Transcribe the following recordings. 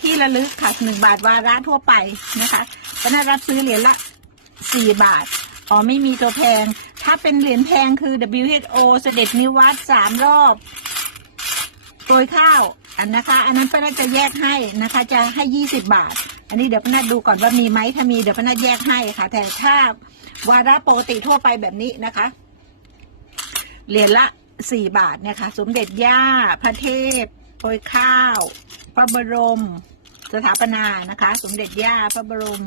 ที่ระลึกค่ะหนึ่งบาทวาระทั่วไปนะคะก็น่ารับซื้อเหรียญละสี่บาท อ๋อไม่มีตัวแพง ถ้าเป็นเหรียญแพงคือ WHO เสด็จนิวัตสามรอบโปรยข้าวอันนะคะ อันนั้นป้านาจะแยกให้นะคะ จะให้ยี่สิบาท อันนี้เดี๋ยวป้านาดูก่อนว่ามีไหมถ้ามีเดี๋ยวป้านาแยกให้ค่ะ แต่ถ้าวาระปกติทั่วไปแบบนี้นะคะ เหรียญละสี่บาทเนี่ยค่ะ สมเด็จย่าพระเทพโปรยข้าว ระบรม สถาปนานะคะ สมเด็จย่าพระบรม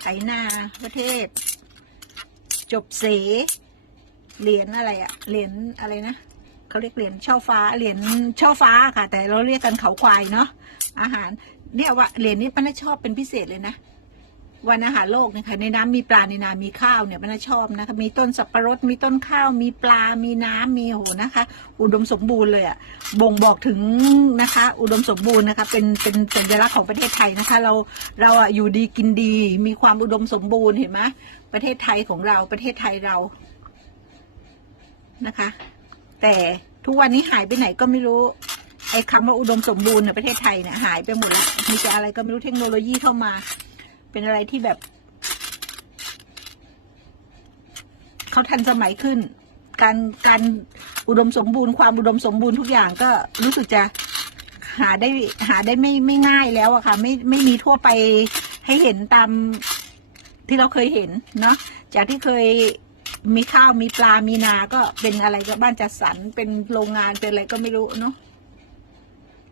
ไถนาพระเทพจบเสเหรียญอะไรอะเหรียญอะไรนะเขาเรียกเหรียญช่อฟ้าเหรียญช่อฟ้าค่ะ แต่เราเรียกกันเขาควายเนาะอาหารเนี่ยว่าเหรียญนี้ป้าน่าชอบเป็นพิเศษเลยนะ วันอาหารโลกนี่ยค่ะในน้ำมีปลาในนา มีข้าวเนี่ยป้าน่าชอบนะคะมีต้นสับปะรด มีต้นข้าว มีปลา มีน้ำมีโหนะคะ อุดมสมบูรณ์เลยอะบ่งบอกถึงนะคะ อุดมสมบูรณ์นะคะเป็นเป็นสัญลักษณ์ของประเทศไทยนะคะ เราเราอะอยู่ดีกินดี มีความอุดมสมบูรณ์เห็นไหมประเทศไทยของเราประเทศไทยเรานะคะ แต่ทุกวันนี้หายไปไหนก็ไม่รู้ไอ้คำว่าอุดมสมบูรณ์ในประเทศไทยเนี่ยหายไปหมดแล้วมีแต่อะไรก็ไม่รู้เทคโนโลยีเข้ามา เป็นอะไรที่แบบ เขาทันสมัยขึ้น การการอุดมสมบูรณ์ความอุดมสมบูรณ์ทุกอย่างก็รู้สึกจะหาได้หาได้ไม่ไม่ง่ายแล้วอะค่ะ ไม่ไม่มีทั่วไปให้เห็นตามที่เราเคยเห็นเนาะจากที่เคยมีข้าวมีปลามีนา ก็เป็นอะไรก็บ้านจัดสรรเป็นโรงงานเป็นอะไรก็ไม่รู้เนาะ